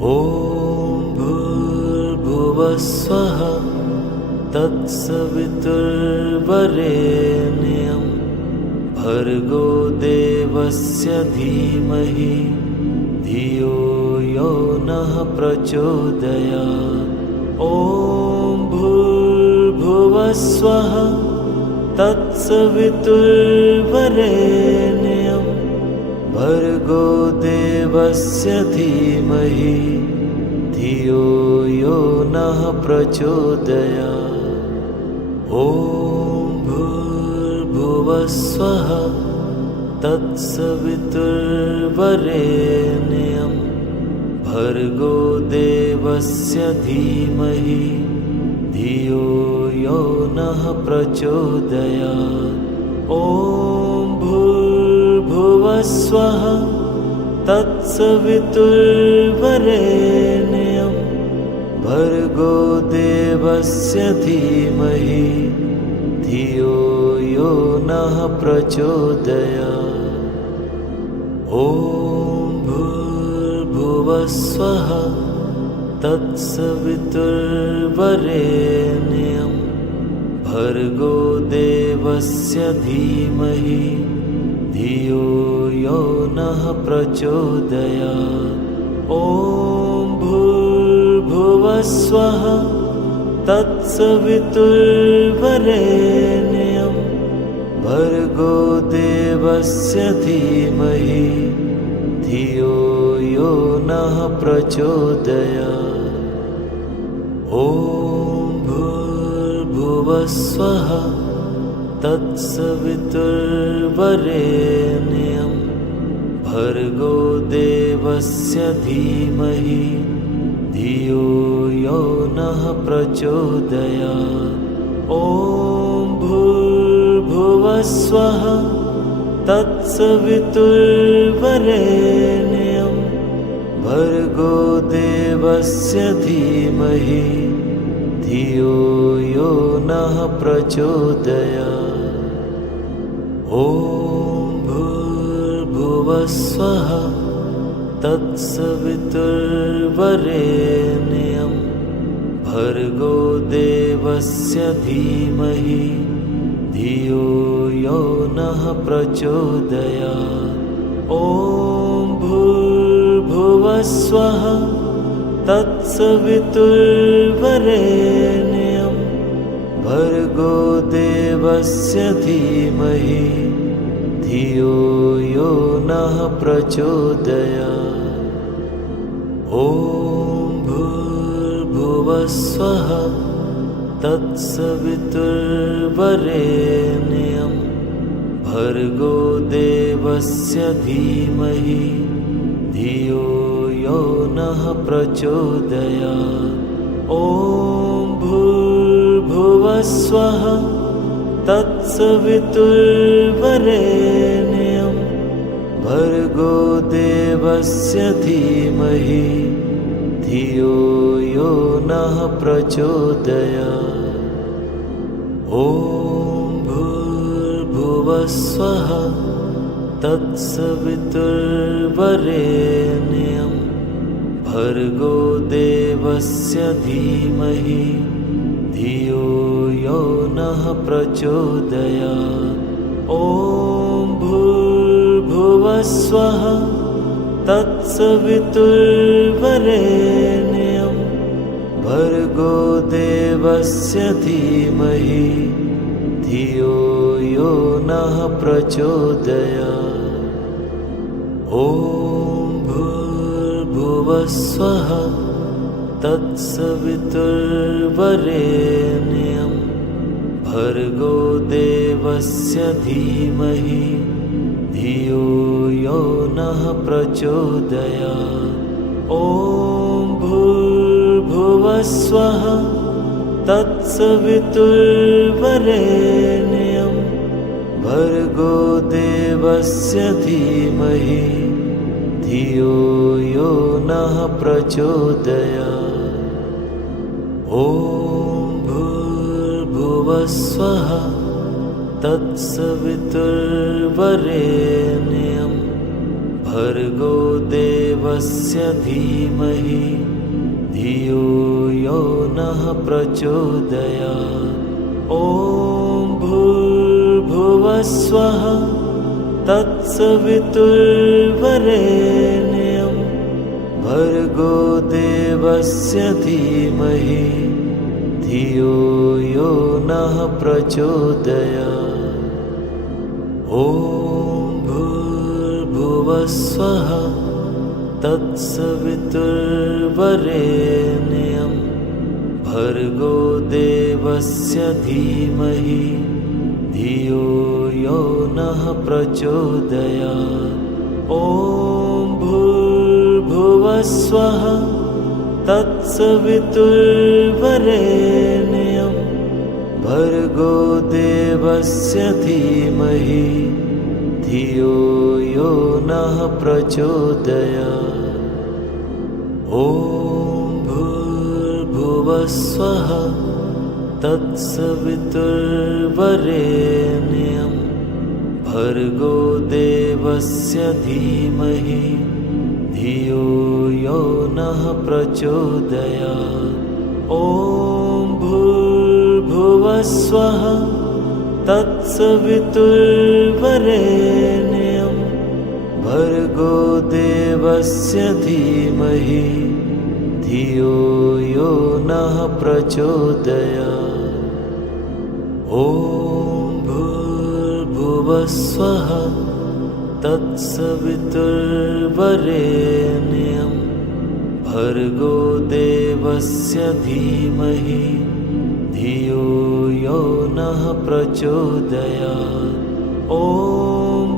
ॐ भूर्भुवस्वः तत्सवितुर्वरेण्यं भर्गो देवस्य धीमहि धियो यो नः प्रचोदयात्। ॐ भूर्भुवस्वः तत्सवितुर्वरेण्यं भर्गो देवस्य धीमहि धियो यो नः प्रचोदयात्। ॐ भूर्भुवस्वः तत्सवितुर्वरेण्यं भर्गो देवस्य धीमहि धियो यो नः प्रचोदयात्। ॐ भूर्भुवस्वः तत्सवितुर्वरेण्यं भर्गो देवस्य धीमहि धियो यो नः प्रचोदयात्। ॐ भूर्भुवस्वः तत्सवितुर्वरेण्यं भर्गो देवस्य धीमहि धियो यो नः प्रचोदयात्। ॐ भूर्भुवस्वः तत्सवितुर्वरेण्यं भर्गो देवस्य धीमहि धियो यो नः प्रचोदयात्। ॐ भूर्भुवस्वः तत्सवितुर्वरेण्यं भर्गो देवस्य धीमहि धियो यो नः प्रचोदयात्। ॐ भूर्भुवस्वः तत्सवितुर्वरेण्यं भर्गो देवस्य धीमहि धियो यो नः प्रचोदयात्। ॐ भूर्भुवस्वः तत्सवितुर्वरेण्यं भर्गो देवस्य धीमहि धियो यो नः प्रचोदयात्। ॐ भूर्भुवस्वः तत्सवितुर्वरेण्यं भर्गो देवस्य धीमहि धियो यो नः प्रचोदयात्। ॐ भूर्भुवस्वः तत्सवितुर्वरेण्यं भर्गो देवस्य धीमहि धियो यो नः प्रचोदयात्। ॐ भूर्भुवस्वः तत्सवितुर्वरेण्यं भर्गो देवस्य धीमहि धियो यो नः प्रचोदयात्। ॐ भूर्भुवस्वः तत्सवितुर्वरेण्यं भर्गो देवस्य धीमहि धियो यो नः प्रचोदयात्। ॐ भूर्भुवस्वः तत्सवितुर्वरेण्यं भर्गो देवस्य धीमहि धियो यो नः प्रचोदयात्। ॐ भूर्भुवस्वः तत्सवितुर्वरेण्यं भर्गो देवस्य धीमहि धियो यो नः प्रचोदयात्। ॐ भूर्भुवस्वः तत्सवितुर्वरेण्यं भर्गो देवस्य धीमहि धियो यो नः प्रचोदयात्। ॐ भूर्भुवस्वः तत्सवितुर्वरेण्यं भर्गो देव देवस्य धीमहि धियो यो नः प्रचोदयात्। ॐ भूर्भुवस्वः तत्सवितुर्वरेण्यं भर्गो देवस्य धीमहि धियो यो नः प्रचोदयात्। ॐ भूर्भुवस्वः तत्सवितुर्वरेण्यं भर्गो देवस्य धीमहि धियो यो नः प्रचोदयात्। ॐ भूर्भुवस्वः तत्सवितुर्वरेण्यं भर्गो देवस्य धीमहि धियो यो नः प्रचोदयात्। ॐ भूर्भुवस्वः तत्सवितुर्वरेण्यं भर्गो देवस्य धीमहि धियो यो नः प्रचोदयात्। ॐ भूर्भुवस्वः तत्सवितुर्वरेण्यं भर्गो देवस्य धीमहि धियो यो नः प्रचोदयात्। ॐ भूर्भुवस्वः तत्सवितुर्वरेण्यं भर्गो देवस्य धीमहि धियो यो नः प्रचोदयात्। ॐ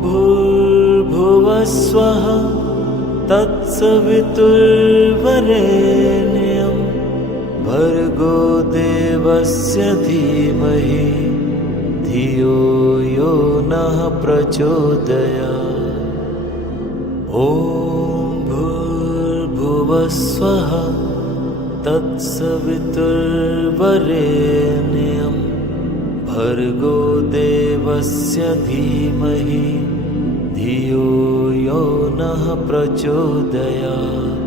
भूर्भुवस्वः तत्सवितुर्वरेण्यं भर्गो देवस्य धीमहि धियो यो नः प्रचोदयात्। ॐ भूर्भुवस्वः तत्सवितुर्वरेण्यं भर्गो देवस्य धीमहि धियो यो नः प्रचोदयात्।